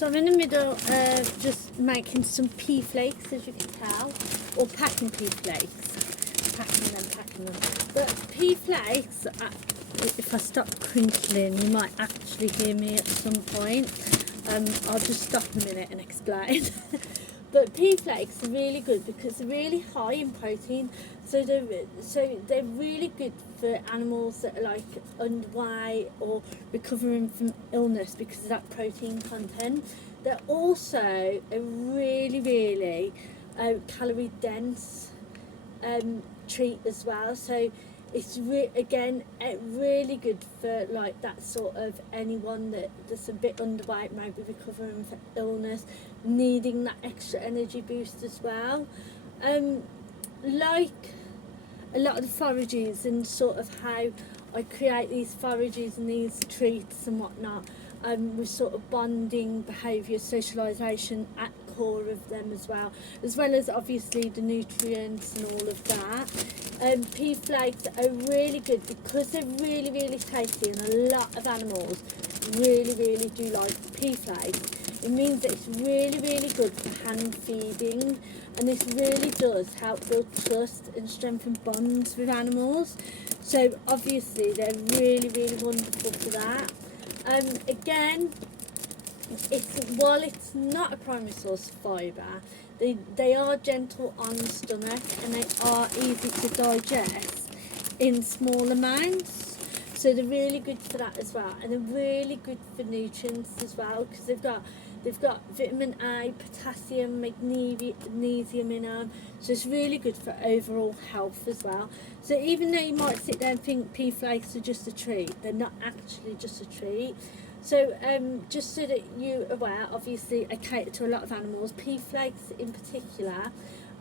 So I'm in the middle of just making some pea flakes, as you can tell, or packing pea flakes. Packing them. But pea flakes, if I stop crinkling, you might actually hear me at some point. I'll just stop a minute and explain. But pea flakes are really good because they're really high in protein. So they're really good for animals that are like underweight or recovering from illness because of that protein content. They're also a really calorie dense treat as well. So it's again really good for like that sort of anyone that's a bit underweight, maybe recovering from illness, needing that extra energy boost as well. Like a lot of the forages and sort of how I create these forages and these treats and whatnot, with sort of bonding behaviour, socialisation at core of them as well as obviously the nutrients and all of that. Pea flakes are really good because they're really tasty, and a lot of animals really do like pea flakes. It means that it's really good for hand feeding, and this really does help build trust and strengthen bonds with animals. So obviously they're really wonderful for that. Again, while it's not a primary source of fibre, they are gentle on the stomach and they are easy to digest in small amounts. So they're really good for that as well, and they're really good for nutrients as well because they've got vitamin A, potassium, magnesium in them. So it's really good for overall health as well. So even though you might sit there and think pea flakes are just a treat, they're not actually just a treat. So just so that you're aware, obviously I cater to a lot of animals. Pea flakes in particular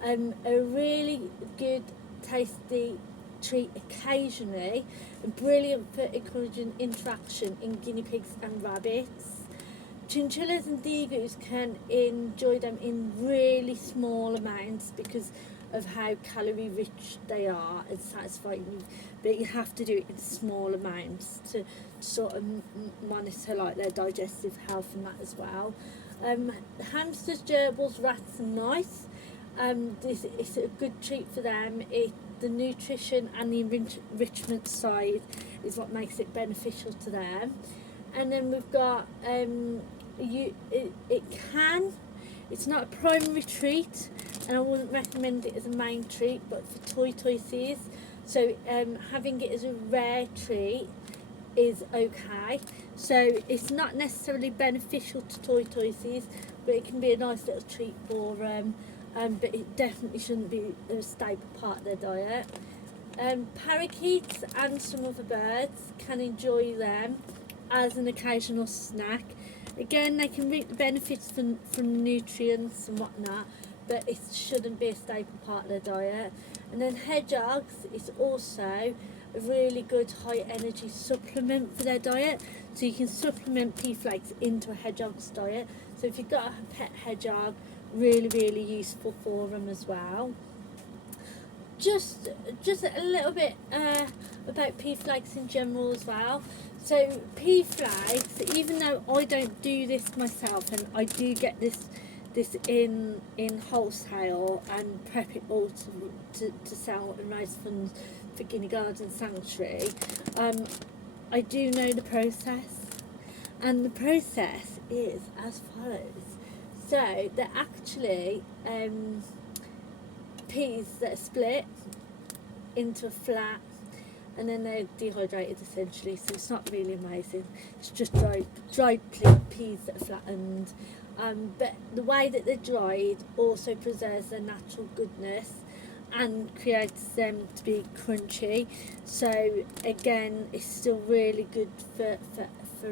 are a really good, tasty treat occasionally, and brilliant for encouraging interaction in guinea pigs and rabbits. Chinchillas and degus can enjoy them in really small amounts because of how calorie rich they are and satisfying, but you have to do it in small amounts to sort of monitor like their digestive health and that as well. Hamsters, gerbils, rats and mice, this is a good treat for them. The nutrition and the enrichment side is what makes it beneficial to them. And then we've got it's not a primary treat, and I wouldn't recommend it as a main treat, but for tortoises, so having it as a rare treat is okay. So it's not necessarily beneficial to tortoises, but it can be a nice little treat for but it definitely shouldn't be a staple part of their diet. Parakeets and some other birds can enjoy them as an occasional snack. Again, they can reap the benefits from nutrients and whatnot, but it shouldn't be a staple part of their diet. And then hedgehogs is also a really good high energy supplement for their diet, so you can supplement pea flakes into a hedgehog's diet. So if you've got a pet hedgehog, really useful for them as well. Just a little bit about pea flakes in general as well. So pea flakes, even though I don't do this myself, and I do get this in wholesale and prep it all to sell and raise funds for Guinea Garden Sanctuary, I do know the process, and the process is as follows. So they're actually peas that are split into a flat, and then they're dehydrated essentially, so it's not really amazing. It's just dried peas that are flattened, but the way that they're dried also preserves their natural goodness and creates them to be crunchy. So again, it's still really good for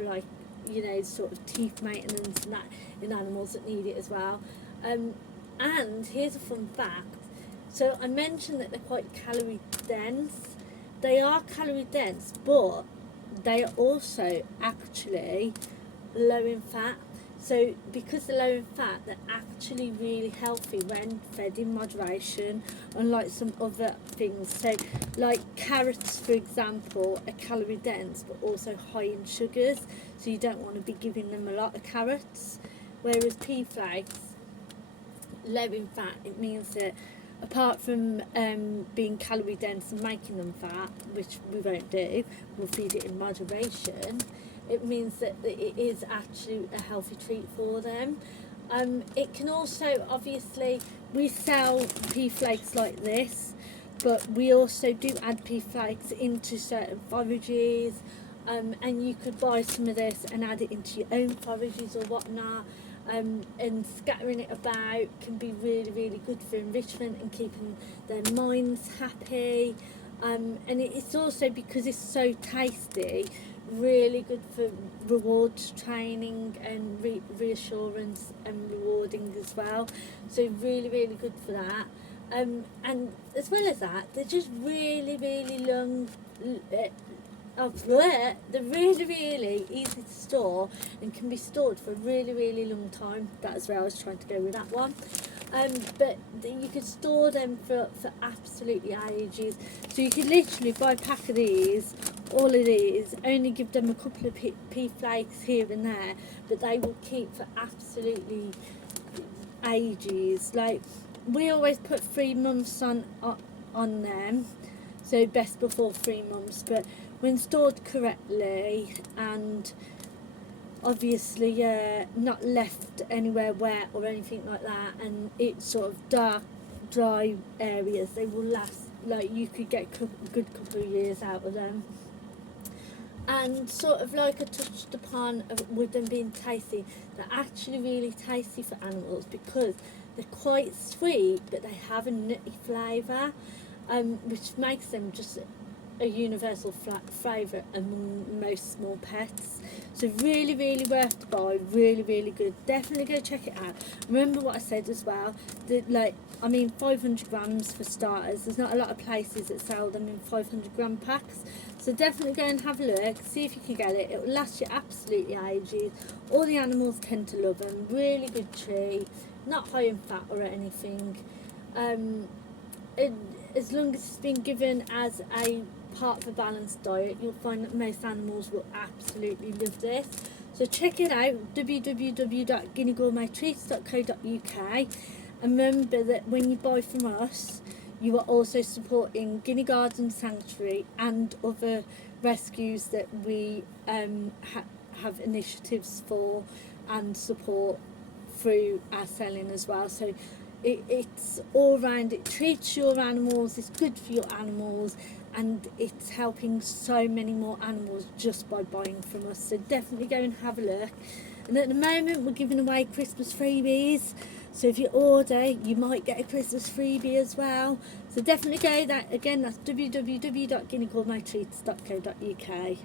like, you know, sort of teeth maintenance and that in animals that need it as well. And here's a fun fact. So I mentioned that they're quite calorie dense. They are calorie dense, but they are also actually low in fat. So because they're low in fat, they're actually really healthy when fed in moderation, unlike some other things. So like carrots, for example, are calorie dense but also high in sugars, so you don't want to be giving them a lot of carrots. Whereas Pea Flakes, low in fat, it means that apart from being calorie dense and making them fat, which we won't do, we'll feed it in moderation, it means that it is actually a healthy treat for them. It can also, obviously, we sell pea flakes like this, but we also do add pea flakes into certain forages, and you could buy some of this and add it into your own forages or whatnot. And scattering it about can be really, really good for enrichment and keeping their minds happy. And it's also, because it's so tasty, really good for rewards training and reassurance and rewarding as well. So really, really good for that. And as well as that, they're just really, really they're really, really easy to store and can be stored for a really, really long time. That's where I was trying to go with that one. But you can store them for absolutely ages. So you can literally buy a pack of these, all of these, only give them a couple of pea flakes here and there, but they will keep for absolutely ages. Like, we always put 3 months on them, so best before 3 months, but when stored correctly and obviously not left anywhere wet or anything like that, and it's sort of dark, dry areas, they will last, like, you could get a good couple of years out of them. And sort of like I touched upon with them being tasty, they're actually really tasty for animals because they're quite sweet, but they have a nutty flavour, which makes them just a universal favourite among most small pets. So really, really worth to buy, really, really good. Definitely go check it out. Remember what I said as well, that, like, I mean, 500 grams for starters. There's not a lot of places that sell them in 500 gram packs. So definitely go and have a look, see if you can get it. It will last you absolutely ages. All the animals tend to love them. Really good treat, not high in fat or anything. As long as it's been given as a part of a balanced diet, you'll find that most animals will absolutely love this. So check it out, www.guineagourmettreats.co.uk, and remember that when you buy from us, you are also supporting Guinea Garden Sanctuary and other rescues that we have initiatives for and support through our selling as well. So it's all round, it treats your animals, it's good for your animals, and it's helping so many more animals just by buying from us. So definitely go and have a look. And at the moment we're giving away Christmas freebies, so if you order you might get a Christmas freebie as well. So definitely go, that's www.guineagourmettreats.co.uk.